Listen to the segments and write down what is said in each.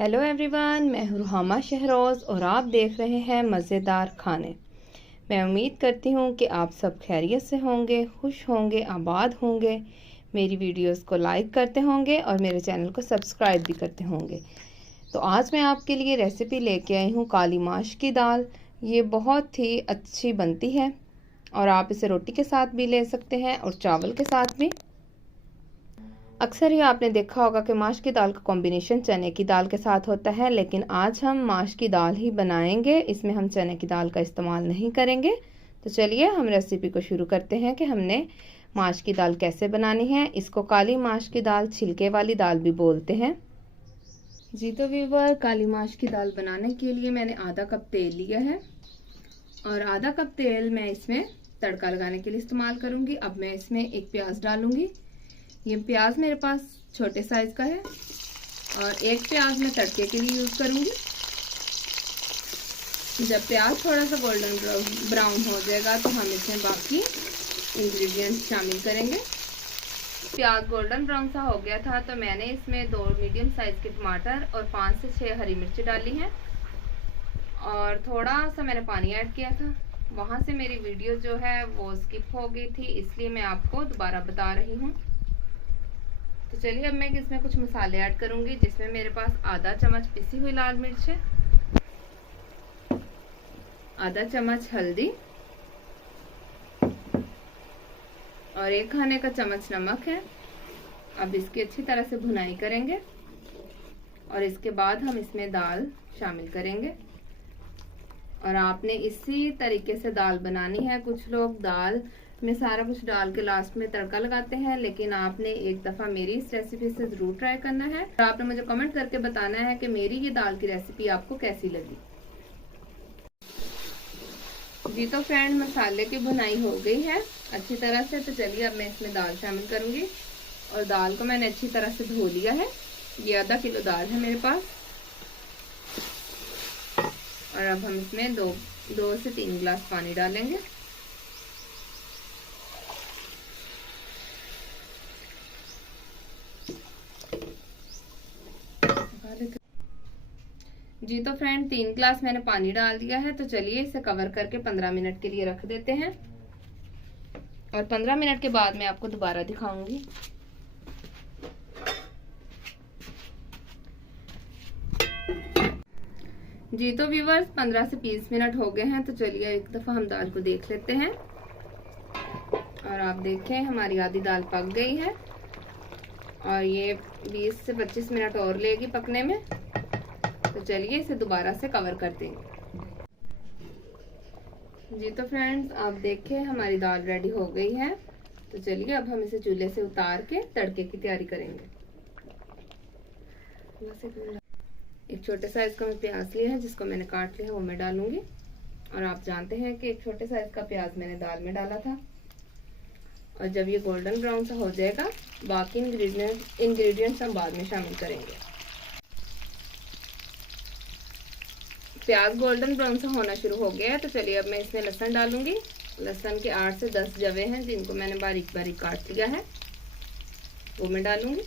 Hello everyone, मैं हूँ Ruhamah Shahroz और आप देख रहे हैं मज़ेदार खाने। मैं उम्मीद करती हूँ कि आप सब खैरियत से होंगे, खुश होंगे, आबाद होंगे, मेरी वीडियोस को लाइक करते होंगे और मेरे चैनल को सब्सक्राइब भी करते होंगे। तो आज मैं आपके लिए रेसिपी लेके आई हूँ काली माश की दाल। ये बहुत ही अच्छी बनती है और आप इसे रोटी के साथ भी ले सकते हैं और चावल के साथ भी। अक्सर ही आपने देखा होगा कि माश की दाल का कॉम्बिनेशन चने की दाल के साथ होता है, लेकिन आज हम माश की दाल ही बनाएंगे। इसमें हम चने की दाल का इस्तेमाल नहीं करेंगे। तो चलिए हम रेसिपी को शुरू करते हैं कि हमने माश की दाल कैसे बनानी है। इसको काली माश की दाल, छिलके वाली दाल भी बोलते हैं। जी तो व्यूअर, काली माश की दाल बनाने के लिए मैंने आधा कप तेल लिया है और आधा कप तेल मैं इसमें तड़का लगाने के लिए इस्तेमाल करूंगी। अब मैं इसमें एक प्याज डालूंगी। ये प्याज मेरे पास छोटे साइज का है और एक प्याज मैं तड़के के लिए यूज करूंगी। जब प्याज थोड़ा सा गोल्डन ब्राउन हो जाएगा तो हम इसमें बाकी इंग्रेडिएंट्स शामिल करेंगे। प्याज गोल्डन ब्राउन सा हो गया था तो मैंने इसमें 2 मीडियम साइज के टमाटर और 5 से 6 हरी मिर्च डाली हैं और थोड़ा सा मैंने पानी ऐड किया था। वहां से मेरी वीडियो जो है वो स्किप हो गई थी, इसलिए मैं आपको दोबारा बता रही हूँ। तो चलिए अब मैं इसमें कुछ मसाले ऐड करूंगी, जिसमें मेरे पास आधा चम्मच पिसी हुई लाल मिर्च है, आधा चम्मच हल्दी और 1 खाने का चम्मच नमक है। अब इसकी अच्छी तरह से भुनाई करेंगे और इसके बाद हम इसमें दाल शामिल करेंगे और आपने इसी तरीके से दाल बनानी है। कुछ लोग दाल में सारा कुछ डाल के लास्ट में तड़का लगाते हैं, लेकिन आपने एक दफा मेरी इस रेसिपी से जरूर ट्राई करना है और आपने मुझे कमेंट करके बताना है कि मेरी ये दाल की रेसिपी आपको कैसी लगी। जी तो फ्रेंड, मसाले की भुनाई हो गई है अच्छी तरह से। तो चलिए अब मैं इसमें दाल शामिल करूंगी और दाल को मैंने अच्छी तरह से धो लिया है। ये आधा किलो दाल है मेरे पास और अब हम इसमें 2 से 3 गिलास पानी डालेंगे। जी तो फ्रेंड, 3 गिलास मैंने पानी डाल दिया है। तो चलिए इसे कवर करके 15 मिनट के लिए रख देते हैं और 15 मिनट के बाद मैं आपको दोबारा दिखाऊंगी। जी तो व्यूअर्स, 15 से 20 मिनट हो गए हैं। तो चलिए एक दफा हम दाल को देख लेते हैं और आप देखें हमारी आधी दाल पक गई है और ये 20 से 25 मिनट और लेगी पकने में। तो चलिए इसे दोबारा से कवर कर देंगे। जी तो फ्रेंड्स, आप देखें हमारी दाल रेडी हो गई है। तो चलिए अब हम इसे चूल्हे से उतार के तड़के की तैयारी करेंगे। एक छोटे साइज का मैं प्याज लिया है, जिसको मैंने काट लिया है, वो मैं डालूंगी। और आप जानते हैं कि एक छोटे साइज का प्याज मैंने दाल में डाला था और जब ये गोल्डन ब्राउन सा हो जाएगा बाकी इंग्रेडिएंट्स हम बाद में शामिल करेंगे। प्याज गोल्डन ब्राउन सा होना शुरू हो गया है। तो चलिए अब मैं इसमें लहसुन डालूंगी। लहसुन के 8 से 10 जवे हैं, जिनको मैंने बारीक बारीक काट लिया है, वो मैं डालूंगी।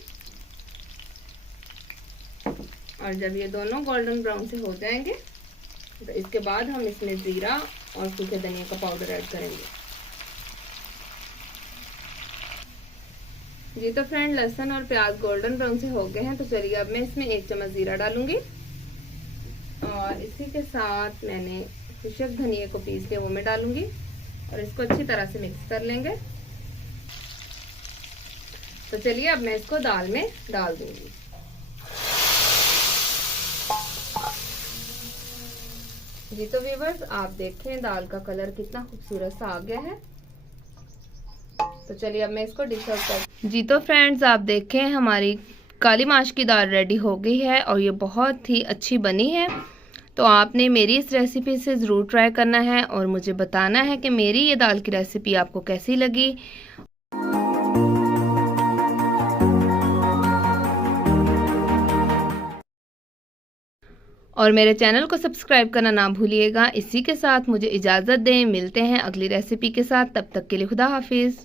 और जब ये दोनों गोल्डन ब्राउन से हो जाएंगे तो इसके बाद हम इसमें जीरा और सूखे धनिया का पाउडर ऐड करेंगे। जी तो फ्रेंड, लहसुन और प्याज गोल्डन ब्राउन से हो गए हैं। तो चलिए अब मैं इसमें 1 चम्मच जीरा डालूंगी और इसी के साथ मैंने खुशक धनिया को पीस के वो मैं डालूंगी और इसको अच्छी तरह से मिक्स कर लेंगे। तो चलिए अब मैं इसको दाल में डाल दूंगी। जी तो व्यूअर्स, आप देखें दाल का कलर कितना खूबसूरत सा आ गया है। तो चलिए अब मैं इसको डिश आउट कर। जी तो फ्रेंड्स, आप देखें हमारी काली माश की दाल रेडी हो गई है और ये बहुत ही अच्छी बनी है। तो आपने मेरी इस रेसिपी से ज़रूर ट्राई करना है और मुझे बताना है कि मेरी ये दाल की रेसिपी आपको कैसी लगी। और मेरे चैनल को सब्सक्राइब करना ना भूलिएगा। इसी के साथ मुझे इजाज़त दें, मिलते हैं अगली रेसिपी के साथ। तब तक के लिए खुदा हाफिज़।